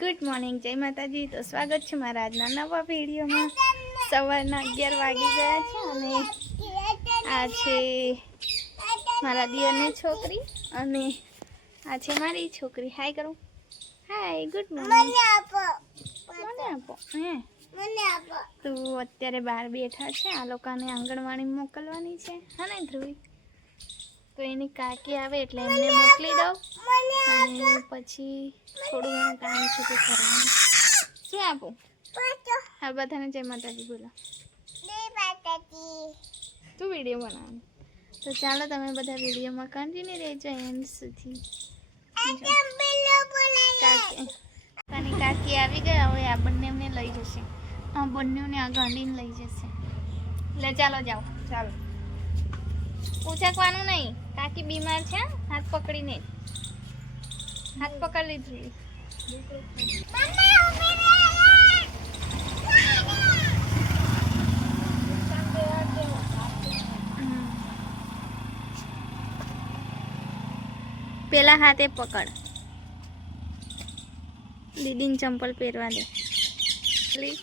Good morning જય માતાજી. તો સ્વાગત છે મારા આજના નવા વિડીયોમાં. સવારના અગિયાર વાગી ગયા છે અને આ છે મારા દિયરની છોકરી અને આ છે મારી છોકરી. હાય કરો. હાય ગુડ મોર્નિંગ મને આપો. હે? તો અત્યારે બહાર બેઠા છે. આ લોકોને આંગણવાડી મોકલવાની છે. હા ને ધ્રુવી? તો એની કાકી આવે એટલે એમને મોકલી દઉં. અને પછી થોડું ઘણું કામ છે તે કરવાનું. શું આપું? હા બધાને જય માતાજી બોલો. તું વીડિયો બનાવવાનું. તો ચાલો તમે બધા વિડીયોમાં કન્ટિન્યુ રહેજો એન્ડ સુધી. કાકી કાની કાકી આવી ગયા હવે આ બંને એમને લઈ જશે. આ બંનેને આ ગાંડીને લઈ જશે. એટલે ચાલો જાઓ ચાલો. ઉચકવાનું નહીં. કાકી બીમાર છે હાથ પકડીને. હાથ પકડી લીધું. પેલા હાથે પકડ. દીદીને ચંપલ પહેરવા દે. પ્લીઝ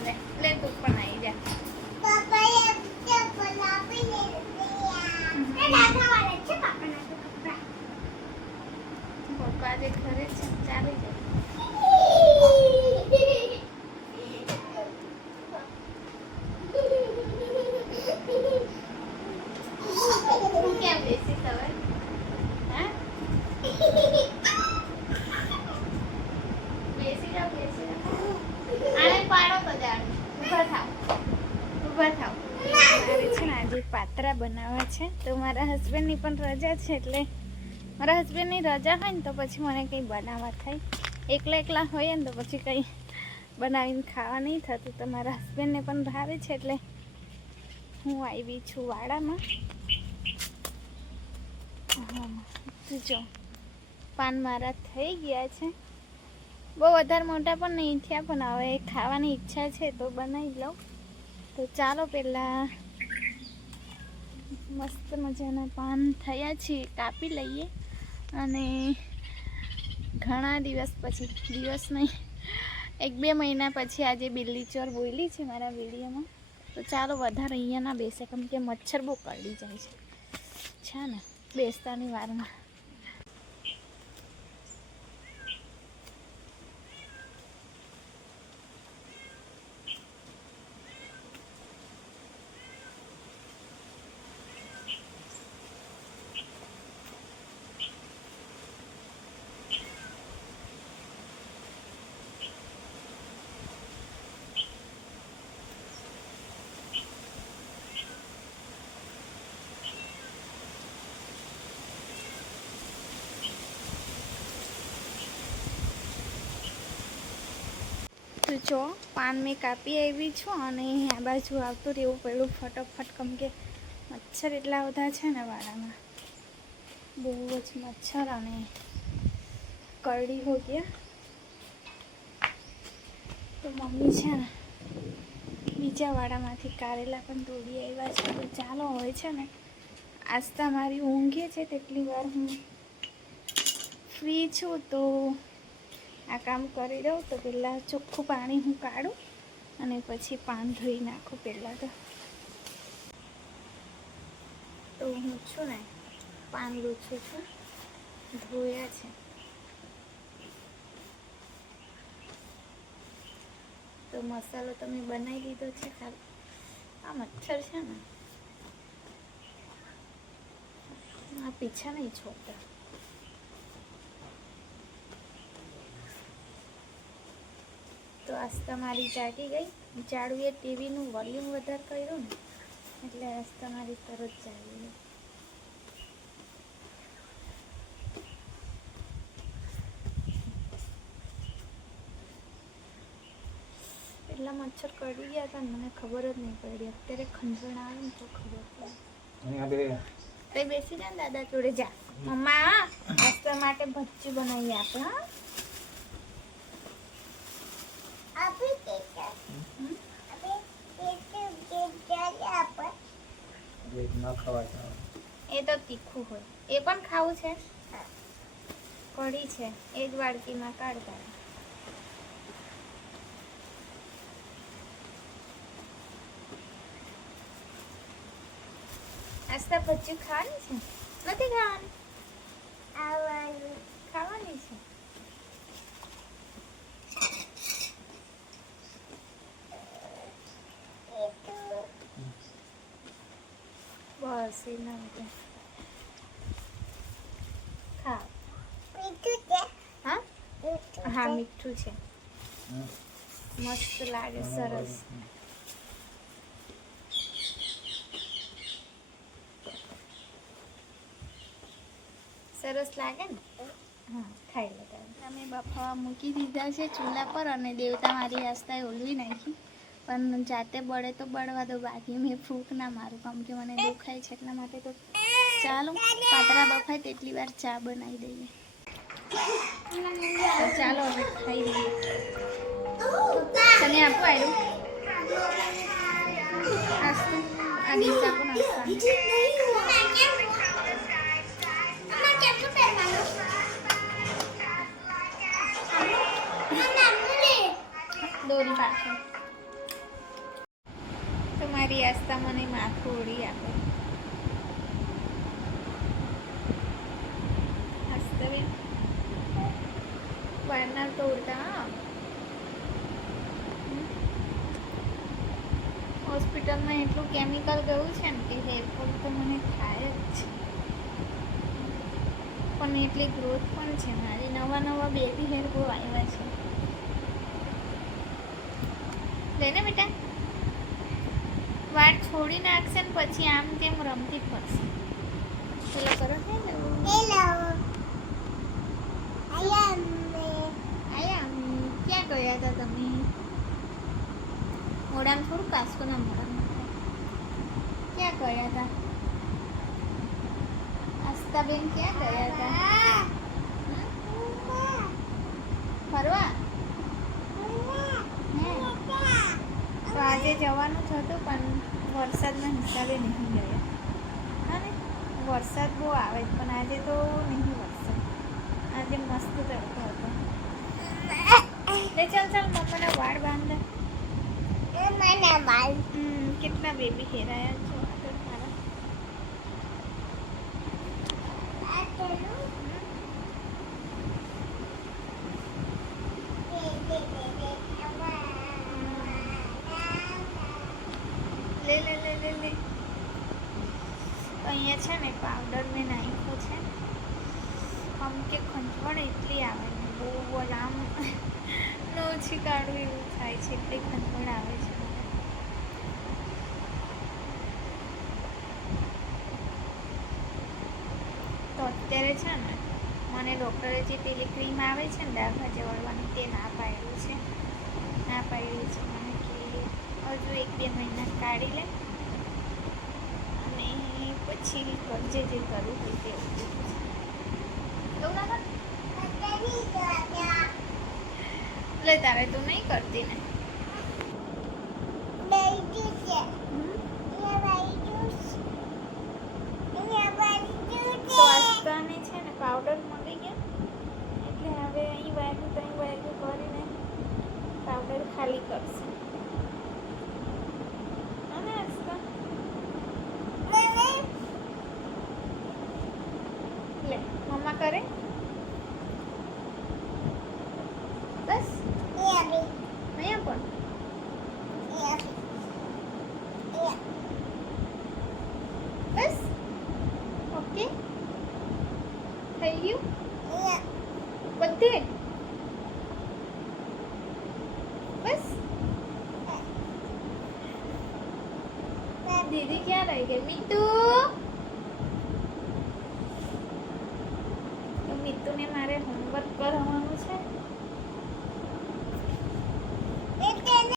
લે લે તું પણ આવી જા પપ્પા આજે ઘરે છે ચાલી જાય તું કેમ બેસી હવે હા બેસી જાઓ બેસી જાઓ આને પાડો તો જાણ ઊભા થાવ ઊભા થાવ મારે છે ને આજે પાત્રા બનાવવા છે તો મારા હસબન્ડની પણ રજા છે એટલે મારા હસબન્ડની રજા હોય ને તો પછી મને કંઈ બનાવવા થાય. એકલા એકલા હોય ને તો પછી કંઈ બનાવીને ખાવા નહીં થતું. તો મારા હસબન્ડને પણ ભાવે છે એટલે હું આવી છું વાડામાં. જો પાન મારા થઈ ગયા છે. બહુ વધારે મોટા પણ નહીં થયા, પણ હવે ખાવાની ઈચ્છા છે તો બનાવી લઉં. તો ચાલો પહેલાં મસ્ત મજાના પાન થયા છે, કાપી લઈએ અને ઘણા દિવસ પછી, દિવસ નહીં, એક બે મહિના પછી આજે બિલ્લી ચોર બોલી છે મારા વિડીયોમાં. તો ચાલો વધારે અહીંયા ના બેસે, કેમ કે મચ્છર બહુ કરડી જાય છે. છે ને બેસતાની વારમાં તો જો, પાન મેં કાપી આવી છું અને આ બાજુ આવતું રહેવું પેલું ફટોફટ કેમ કે મચ્છર એટલા બધા છે ને વાડામાં બહુ જ મચ્છર અને કરડી હો ગયા. તો મમ્મી છે ને બીજા વાડામાંથી કારેલા પણ તોડી આવ્યા છે. તો ચાલો, હોય છે ને, આજ મારી ઊંઘે છે. તેટલી વાર હું ફ્રી છું તો આ કામ કરી દઉં તો પહેલાં ચોખ્ખું પાણી હું કાઢું અને પછી પાન ધોઈ નાખું પહેલાં તો. તો હું છું ને, પાન લૂછું છું, ધોયા છે. તો મસાલો તમે બનાવી લીધો છે, ખાલી આ મચ્છર છે ને, આ પીછા નહીં છોડતા તો આસ્તા મારી જાગી ગઈ. જાડુએ ટીવીનું વોલ્યુમ વધારે કર્યું ને એટલે આસ્તા મારી તરત જાગી ગઈ. એટલા મચ્છર કરી ગયા હતા મને ખબર જ નહીં પડી. અત્યારે ખંજણ આવે ને તો ખબર પડે. અહીંયા બેસી જા ને દાદા જોડે જા. મમ્મા આસ્તા માટે ભજીયું બનાવી આપણે હા. એ તો તીખું હોય. એ પણ ખાવું છે? કઢી છે. એ જ વાડકીમાં કાઢતા. આસ્તા ભજ્જુ ખાવાની છે? નથી ખાવાની. ખાવાની છે? બસ એના માટે ખા હા? હા મીઠું છે. મસ્ત લાગે સરસ. સરસ લાગે ને? હા ખાઈ લે તારે. અમે બફાવા મૂકી દીધા છે ચૂલા પર અને દેવતા મારી આસ્થાએ ઓલવી નાખી. પણ જાતે બળે તો બળવા દો, બાકી મેં ફૂંક ના મારું. કેમ કે મને દુખાય છે એટલા માટે તો ચાલો, પાતરા બફાય તેટલી વાર ચા બનાવી દઈએ. તો ચાલો હવે ખાઈ લઈએ. તને આપો આવ્યું આસ્તુ, આ દિશા પણ આસ્તા દોરી પાછળ મારી આસ્થા મને માથું ઓળી આપે. આસ્થા બેન? વારના તો ઉડતા હોસ્પિટલમાં એટલું કેમિકલ ગયું છે ને કે હેરફોલ તો મને થાય જ છે. પણ એટલી ગ્રોથ પણ છે મારી. નવા નવા બેબી હેર બહુ આવ્યા છે. લેને બેટા. છોડી નાખશે ને પછી આમ તેમ રમતી ફરશે. ચલો કરો. હેલો આયા અમ્મી. ક્યાં ગયા હતા તમે? મોડામાં થોડું કાસ્કો ના મોડામાં ક્યાં ગયા હતા? આસ્તાબેન ક્યાં ગયા હતા? ફરવા? આજે જવાનું હતું પણ વરસાદના હિસાબે નહીં ગયા હા ને? વરસાદ બહુ આવે છે પણ આજે તો નહીં વરસાદ. આજે મસ્ત તડકો હતો. લે ચાલ ચાલ મમ્માના વાળ બાંધે. કેટલા બેબી ઘેરાયા છો આગળ મારા લે લે લે લે લે તો અહીંયા છે ને પાવડર મેં નાખ્યો છે. આમ કે ખંજવણ એટલી આવે ને, બહુ જ આમ ઓછી કાઢવું એવું થાય છે, એટલી ખંજવણ આવે છે. તો અત્યારે છે ને, મને ડૉક્ટરે જે પેલી ક્રીમ આવે છે ને દાખલા જવડવાની તે ના પાડ્યું છે. ના પાડ્યું છે, મને કે હજુ એક બે મહિના કાઢી લે. પછી જે જે કરવું હોય તે લે તારે તું નહીં કરતી ને હમ? તો આસ્તાને છે ને પાવડર મળી ગયા એટલે હવે અહીં વાગ્યું ત્યાં વાગ્યું કરીને પાવડર ખાલી કરશે અને આસ્તા લે મમ્મા કરે બસ અહીંયા પણ બસ ઓકે થઈ ગયું બધે બસ દીદી ક્યાં રહી ગઈ? મીતુ? તો મીતુને મારે હોમવર્ક કરવાનું